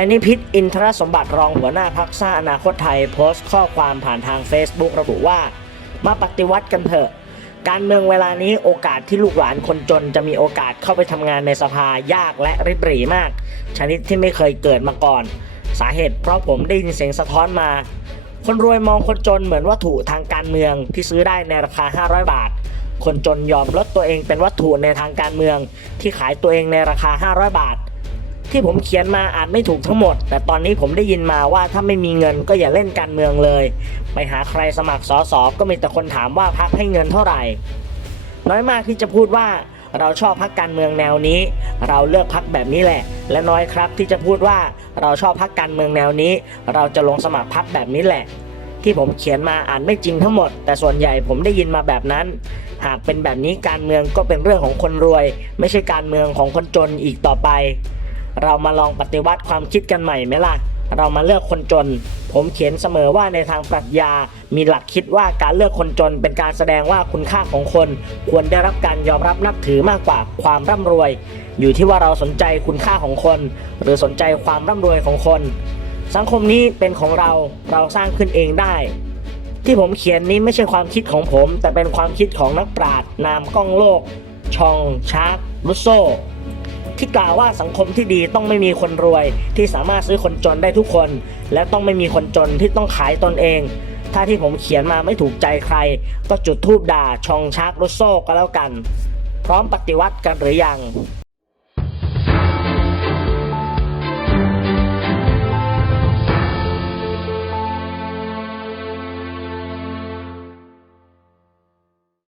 นิพิษอินทรสมบัติรองหัวหน้าพักสร้างอนาคตไทยโพสต์ข้อความผ่านทาง Facebook ระบุว่า มาปฏิวัติกันเถอะ การเมืองเวลานี้โอกาสที่ลูกหลานคนจนจะมีโอกาสเข้าไปทำงานในสภายากและริบหรี่มาก ชนิดที่ไม่เคยเกิดมาก่อน สาเหตุเพราะผมได้ยินเสียงสะท้อนมา คนรวยมองคนจนเหมือนวัตถุทางการเมืองที่ซื้อได้ในราคา 500 บาท คนจนยอมลดตัวเองเป็นวัตถุในทางการเมือง ที่ขายตัวเองในราคา 500 บาท ที่ผมเขียนมาอาจไม่ถูกทั้งหมด แต่ตอนนี้ผมได้ยินมาว่าถ้าไม่มีเงินก็อย่าเล่นการเมืองเลย ไปหาใครสมัครสอสอก็มีแต่คนถามว่าพักให้เงินเท่าไหร่ น้อยมากที่จะพูดว่าเราชอบพักการเมืองแนวนี้ เราเลือกพักแบบนี้แหละ และน้อยครับที่จะพูดว่าเราชอบพักการเมืองแนวนี้ เราจะลงสมัครพักแบบนี้แหละ ที่ผมเขียนมาอ่านไม่จริงทั้งหมด แต่ส่วนใหญ่ผมได้ยินมาแบบนั้น หากเป็นแบบนี้การเมืองก็เป็นเรื่องของคนรวย ไม่ใช่การเมืองของคนจนอีกต่อไป เรามาลองปฏิวัติความคิดกันใหม่ไหมล่ะ เรามาเลือกคนจน ผมเขียนเสมอว่าในทางปรัชญา มีหลักคิดว่าการเลือกคนจนเป็นการแสดงว่าคุณค่าของคน ควรได้รับการยอมรับนับถือมากกว่าความร่ำรวย อยู่ที่ว่าเราสนใจคุณค่าของคน หรือสนใจความร่ำรวยของคน สังคมนี้เป็นของเราเราสร้างขึ้นเองได้ที่ผมเขียนนี้ไม่ใช่ความคิดของผม แต่เป็นความคิดของนักปราชญ์นามก้องโลก ชองชาร์กรุโซ ที่กล่าวว่าสังคมที่ดีต้องไม่มีคนรวย ที่สามารถซื้อคนจนได้ทุกคน และต้องไม่มีคนจนที่ต้องขายตนเอง ถ้าที่ผมเขียนมาไม่ถูกใจใคร ก็จุดทูบด่าชองชักรุโซก็แล้วกัน พร้อมปฏิวัติกันหรือยัง